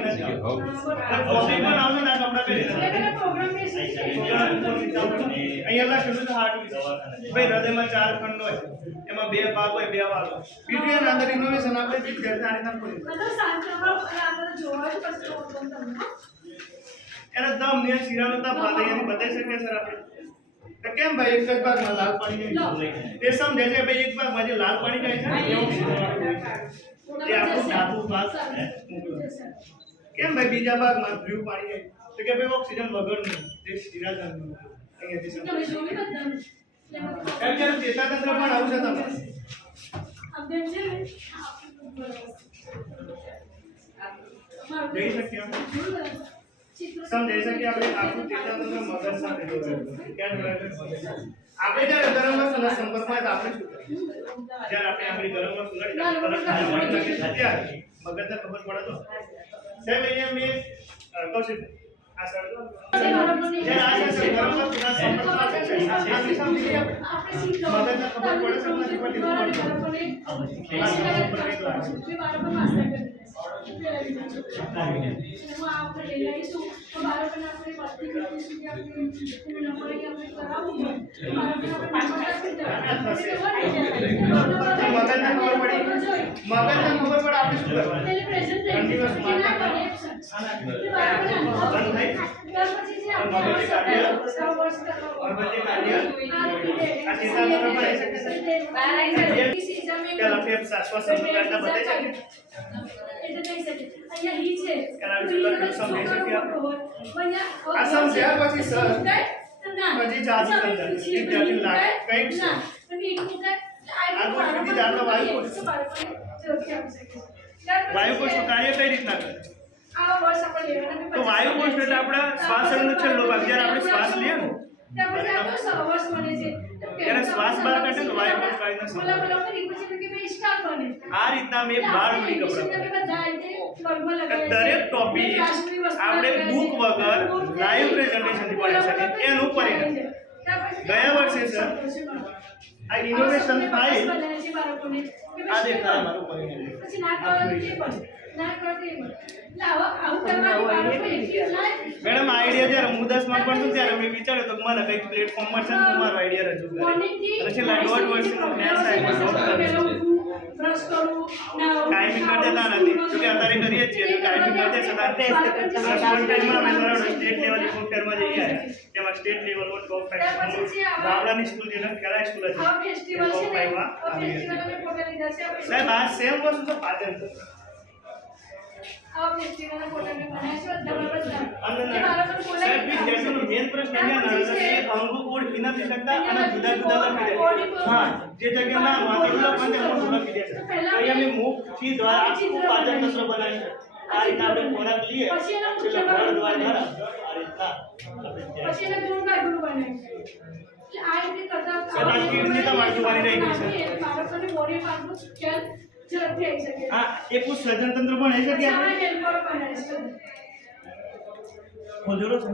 નથી કોફી પણ આવશે ના કપડા પહેરીને પ્રોગ્રામ में અહીંયા લખેલું છે હાર્ટ ભાઈ હૃદયમાં 4 ખંડ હોય એમાં 2 ભાગ હોય 2 ભાગ પીટીએન અંદર ઇનોવેશન આપણે વિદ્યાર્થી આની નામ કરી मतलब શાંતિમાં આપણે જોવા જ પડશે તમને એના દમ ને શિરાનો તાપ પાદયાની બતાઈ શકે સર આપણે તો કેમ ભાઈ એક જ ભાગમાં લાલ પાણી જાય તે સમજે છે ભાઈ એક ભાગમાં જે લાલ પાણી જાય છે એવું એ આપણું ધાતુ ભાગ કેમ ભાઈ બીજા ભાગમાં બ્લુ પાણી જાય તો કે ભાઈ ઓક્સિજન વગરનું તે શિરાધારનું અહીંયાથી સમજો તમે જોવી બધાને કેમ કે ચેતાતંત્ર પણ આવું છે તમે આપણે છે ને જોઈ શકીએ સમજાઈ શકીએ આપણે આખું ચેતાતંત્ર મગજ સાથે જોડાયેલું ક્યાં જોડાયેલું આપણે જ્યારે ગરમ વસ્તુના સંપર્કમાં તો આપણે શું કરીએ જ્યારે આપણે આપણી ગરમ વસ્તુ લડી ત્યારે મગજને ખબર પડે તો સાહેબ અહીંયા મેં કૌશિક આ સર જ્યારે આ છે ગરમ વસ્તુના સંપર્કમાં છે આથી સમજી ગયા આપણે મગજને ખબર પડે છે નથી પડતી વાયુકોષ કાર્ય કઈ રીતના કરે તો વાયુકોષ એટલે આપણા શ્વાસ નો છેલ્લો ભાગ જ્યારે આપણે શ્વાસ લઈએ ને ત્યારે શ્વાસ બહાર કાઢે તો વાયુકોષ કાર્યના સંબંધ આ રીતના મેં 12 મિનિટ કપડા દરેક ટોપિક આપણે બુક વગર લાઈવ પ્રેઝન્ટેશન થી પડી શકે એનું પરિણામ ગયા વર્ષે સર આ ઇનોવેશન ફાઇલ આ દેખાય મારું પરિણામ પછી ના કરો કે પણ ના કરો કે લાવો આવું કરવાની મેડમ આઈડિયા જ્યારે હું 10 માં ભણતો ત્યારે મેં વિચાર્યું તો મને કઈ પ્લેટફોર્મ મળશે તો મારો આઈડિયા રજૂ કરે પછી લાઈવ વર્ષનો ક્લાસ આવ્યો બ્રશ કરું ના ટાઈમિંગ કરતા નથી જો કે અત્યારે કરીએ છીએ તો ટાઈમિંગ કરતા સદા ટેસ્ટ ટાઈમમાં અમે મારા સ્ટેટ લેવલ ફેરમાં જઈ આવ્યા જેમાં સ્ટેટ લેવલ પર ટોપ 5 ગામડાની સ્કૂલ જેને ખેલા સ્કૂલ હતી આ ફેસ્ટિવલ છે આ ફેસ્ટિવલ અમે ફોટો લીધા છે સાહેબ આ સેમ વસ્તુ તો પાછળ છે આ ફેસ્ટિવલ ફોટો મે બનાવ્યા છે બધા સાહેબ વિદ્યાર્થીનો મેન પ્રશ્ન એ છે કે અંગો કોડ નથી શકતા અને જુદા જુદા લખી દે હા જે જગ્યામાં વાંચેલું પણ તે મોટું લખી દે છે તો અહીંયા મેં મુખથી દ્વારા આખું પાચન તંત્ર બનાવી છે આ રીતના આપણે ખોરાક લઈએ છેલ્લા ઘર દ્વારા આ રીતના પછી એને ગુણ કાઢું બનાવ્યું એટલે આ રીતે કરતા સાહેબ આ કિડની તો વાંચી રહી છે બાળકોને બોડી પાર્ટનું ખ્યાલ ઝડપથી આવી શકે હા એ પૂછ સર્જન તંત્ર પણ હશે કે આપણે હેલ્પર બનાવે છે ખોજરો છે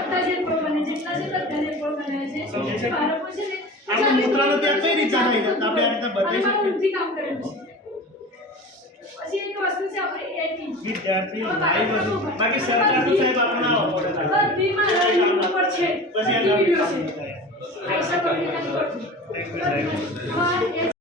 બધા હેલ્પર બને જેટલા છે બધા હેલ્પર બનાવે છે બાળકો છે ને આપણે મૂત્રાનો ત્યાં કઈ રીતે થાય છે આપણે આ રીતે બતાવી શકીએ ઊંધી કામ કરેલું છે પછી એક વસ્તુ છે આપણે એટી વિદ્યાર્થી લાઈવ વસ્તુ બાકી સરકાર તો સાહેબ આપણને આવો પડે બધી માં લાઈવ ઉપર છે પછી આ વિડિયો છે કામ થાય આઈસા પબ્લિક થેન્ક યુ સાહેબ હા